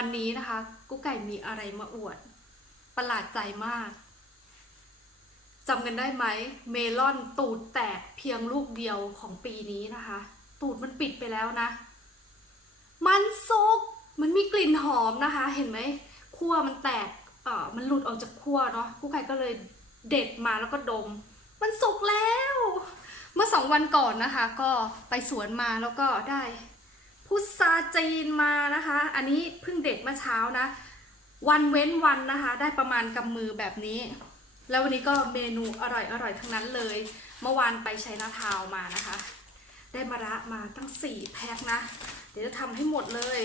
วันนี้นะคะ กุ๊กไก่มีอะไรมาอวด ประหลาดใจมากจำกันได้ไหม เมลอนตูดแตกเพียงลูกเดียวของปีนี้นะคะ ตูดมันปิดไปแล้วนะ มันสุกมันมีกลิ่นหอมนะคะ เห็นไหมขั้วมันแตกเออมันหลุดออกจากขั้วเนาะกุ๊กไก่ก็เลยเด็ดมาแล้วก็ดม มันสุกแล้ว เมื่อสองวันก่อนนะคะ ก็ไปสวนมาแล้วก็ได้ พุทราจีนมานะคะ อันนี้เพิ่งเด็ดเมื่อเช้านะ วันเว้นวันนะคะ ได้ประมาณกำมือแบบนี้ แล้ววันนี้ก็เมนูอร่อยอร่อยทั้งนั้นเลย เมื่อวานไปชัยนาทาวมานะคะ ได้มะระมาตั้งสี่แพ็คนะ เดี๋ยวจะทำให้หมดเลย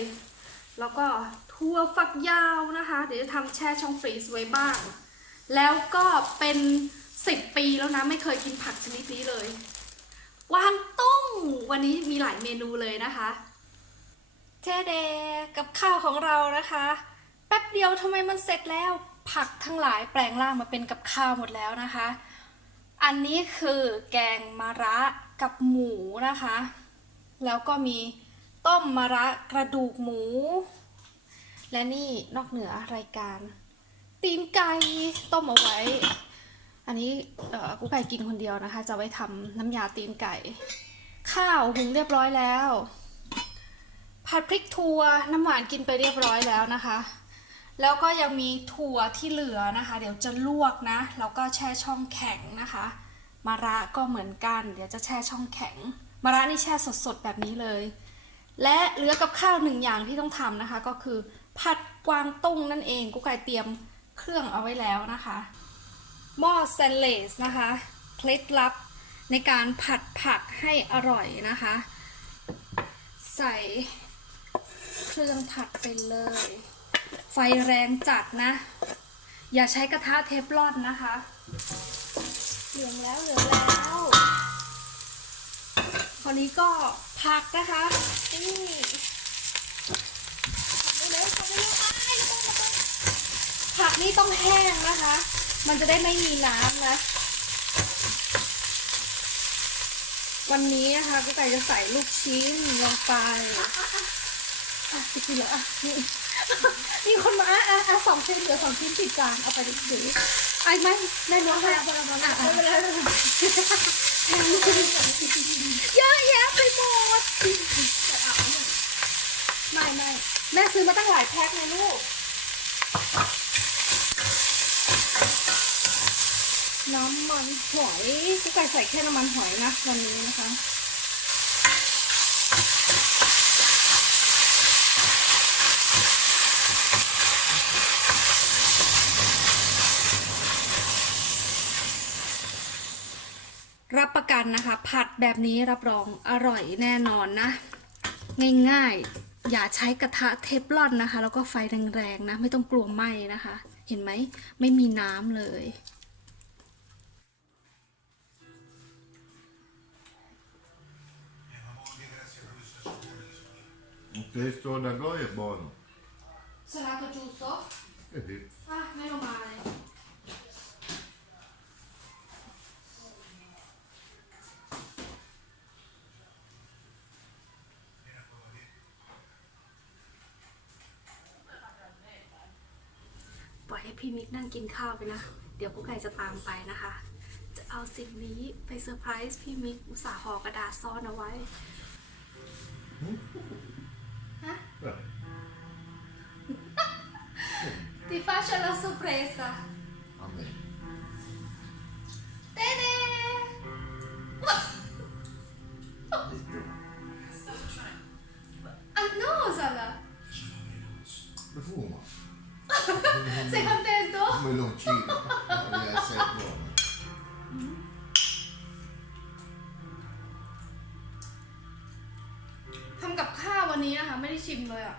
แล้วก็ถั่วฝักยาวนะคะ เดี๋ยวจะทำแช่ช่องฟรีซไว้บ้าง แล้วก็เป็นสิบปีแล้วนะไม่เคยกินผักชนิดนี้เลยกวางตุ้ง วันนี้มีหลายเมนูเลยนะคะ เทเดกับข้าวของเรานะคะ แป๊บเดียวทำไมมันเสร็จแล้ว ผักทั้งหลายแปลงร่างมาเป็นกับข้าวหมดแล้วนะคะ อันนี้คือแกงมะระกับหมูนะคะ แล้วก็มีต้มมะระกระดูกหมู และนี่นอกเหนือรายการ ตีนไก่ต้มเอาไว้ อันนี้กูไก่กินคนเดียวนะคะ จะไว้ทำน้ำยาตีนไก่ ข้าวหุงเรียบร้อยแล้ว ผัดพริกทัวน้ำหวานกินไปเรียบร้อยแล้วนะคะ แล้วก็ยังมีถั่วที่เหลือนะคะ เดี๋ยวจะลวกนะแล้วก็แช่ช่องแข็งนะคะมะระก็เหมือนกัน เดี๋ยวจะแช่ช่องแข็งมะระนี่แช่สดๆแบบนี้เลย และเหลือกับข้าวหนึ่งอย่างที่ต้องทำนะคะ ก็คือผัดกวางตุ้งนั่นเองกุ๊กไก่เตรียมเครื่องเอาไว้แล้วนะคะหม้อสแตนเลสนะคะเคล็ดลับในการผัดผักให้อร่อยนะคะ ใส่ เครื่องผัดไปเลย ไฟแรงจัดนะ อย่าใช้กระทะเทฟลอนนะคะ เหลืองแล้วเหลืองแล้วคราวนี้ก็ผักนะคะนี่เร็วๆผัดเร็วๆผักนี่ต้องแห้งนะคะ มันจะได้ไม่มีน้ำนะวันนี้นะคะก็ไก่จะใส่ลูกชิ้นลงไป อะจะกินเหรออะนี่มีคนมาอะอะอะสองชิ้นเหลือสองชิ้นติดจานเอาไปดิถือไอ้ไม่ได้น้องให้เอาไปแล้วอะไม่เป็นไรไม่เป็นไรเยอะแยะไปหมดไม่ไม่แม่ซื้อมาตั้งหลายแพ็คเลยลูกน้ำมันหอยกุ๊กไก่ใส่แค่น้ำมันหอยนะวันนี้นะคะ รับประกันนะคะ ผัดแบบนี้รับรองอร่อยแน่นอนนะ ง่ายๆ อย่าใช้กระทะเทฟลอนนะคะ แล้วก็ไฟแรงๆนะ ไม่ต้องกลัวไหม้นะคะ เห็นไหมไม่มีน้ำเลย Il testo da Goya è buono. Salato giusto? Eh sì. Ah, meno male. Poi ให้ พี่มิกนั่งกินข้าวไปนะ เดี๋ยวพวกไก่จะตามไปนะคะ จะเอาสิ่งนี้ไปเซอร์ไพรส์พี่มิกอุตส่าห์ห่อกระดาษซ่อนเอาไว้ฮะ Eh, Ti faccio la sorpresa. a me. Tede! วันนี้นะคะ ไม่ได้ชิมเลยอะ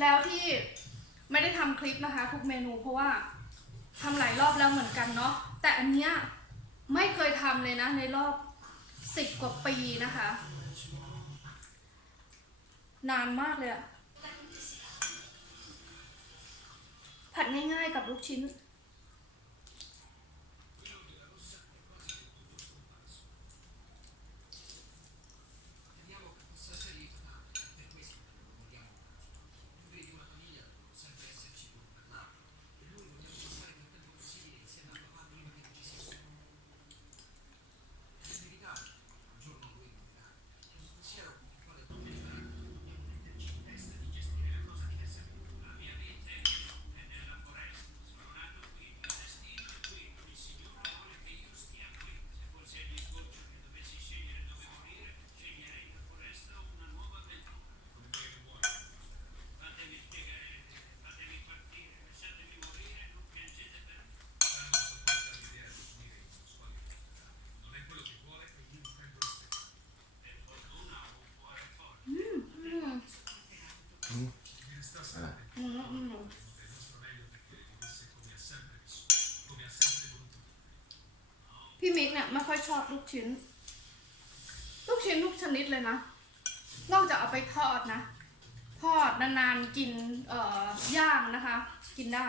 แล้วที่ไม่ได้ทำคลิปนะคะ ทุกเมนูเพราะว่าทำหลายรอบแล้วเหมือนกันเนาะแต่อันเนี้ยไม่เคยทำเลยนะ ในรอบสิบกว่าปีนะคะ นานมากเลยอะผัดง่ายๆกับลูกชิ้นี่มิกเนี่ยไม่ค่อยชอบลูกชิ้น ลูกชิ้นลูกชนิดเลยนะ นอกจากเอาไปทอดนะ ทอดนานๆกินเอ่อย่างนะคะ กินได้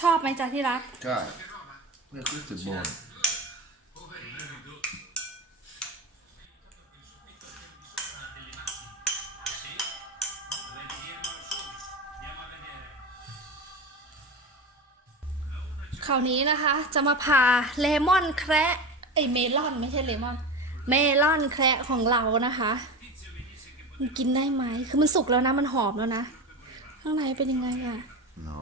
ชอบไหมจ๊ะที่รัก Caro. Eh, questo è buono. คราวนี้นะคะ จะมาพาเลมอนแคระไอยเมลอนไม่ใช่เลมอน เมลอนแคระของเรานะคะมันกินได้ไหมคือมันสุกแล้วนะมันหอมแล้วนะ ข้างในเป็นยังไงอะ No,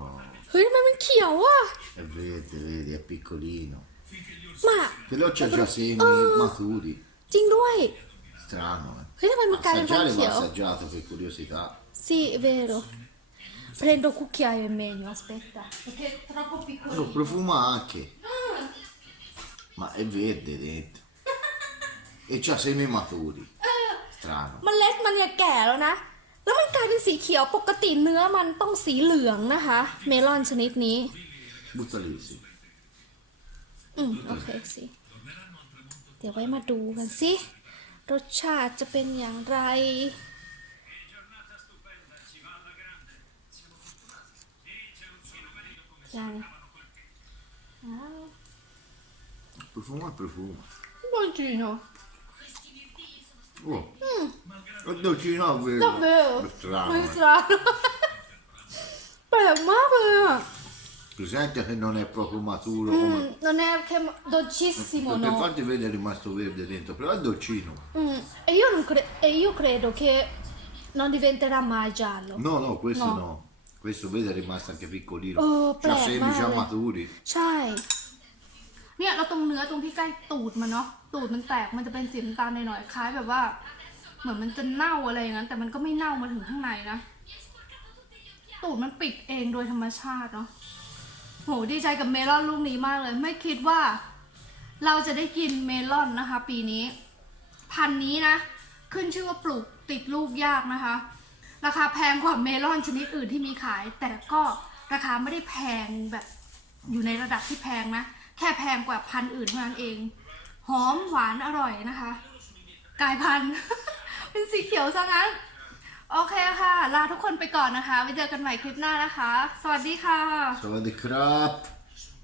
เฮ้ยทำไมมันเขียวอะ è verde, vedi, è piccolino. หมา Però c'ha già semi maturi. จริงด้วย Strano, eh. เฮ้ยทำไมมันกลายเป็นพัน Assaggiare เขี va ยว assaggiato per curiosità. Sì, è vero. Prendo cucchiaio è meglio, aspetta. Perché è troppo Oh, piccolino. profuma anche. Ma è verde dentro. E c'ha semi maturi. Strano. มันเล็กมันเนี่ยแก่แล้วนะ แล้วมันกลายเป็นสีเขียว ปกติเนื้อมันต้องสีเหลืองนะคะ เมลอนชนิดนี้ Butta lì, sì. อืมโอเคสิ เดี๋ยวไว้มาดูกันสิ รสชาติจะเป็นอย่างไร ยังอ้าว Profuma e profuma. buonissimo Oh. È dolcino, è vero. davvero È strano. ไม่ eh. สราแปลกมากเลยอะ Presente che non è proprio maturo อืม come... non è che dolcissimo Perché no infatti vede è rimasto verde dentro, però è dolcino. Mm, e io non cre- e io credo che non diventerà mai giallo No, no, questo No. no. Questo vede è rimasto anche piccolino. Oh, C'ha beh, semi già male. maturi. ใช่ เนี่ยเราตรงเนื้อตรงที่ใกล้ตูดมันเนาะตูดมันแตกมันจะเป็นสีน้ำตาลหน่อยๆคล้ายแบบว่า เหมือนมันจะเน่าอะไรอย่างนั้น แต่มันก็ไม่เน่ามาถึงข้างในนะตูดมันปิดเองโดยธรรมชาติเนาะโหดีใจกับเมลอนลูกนี้มากเลย ไม่คิดว่า เราจะได้กินเมลอนนะคะ ปีนี้ พันธุ์นี้นะ ขึ้นชื่อว่าปลูกติดลูกยากนะคะ ราคาแพงกว่าเมลอนชนิดอื่นที่มีขาย แต่ก็ราคาไม่ได้แพงแบบอยู่ในระดับที่แพงนะ แค่แพงกว่าพันธุ์อื่นเท่านั้นเอง หอมหวานอร่อยนะคะ กลายพันธุ์ เป็นสีเขียวซะงั้น โอเคค่ะ ลาทุกคนไปก่อนนะคะ ไว้เจอกันใหม่คลิปหน้านะคะ สวัสดีค่ะ Savate crap.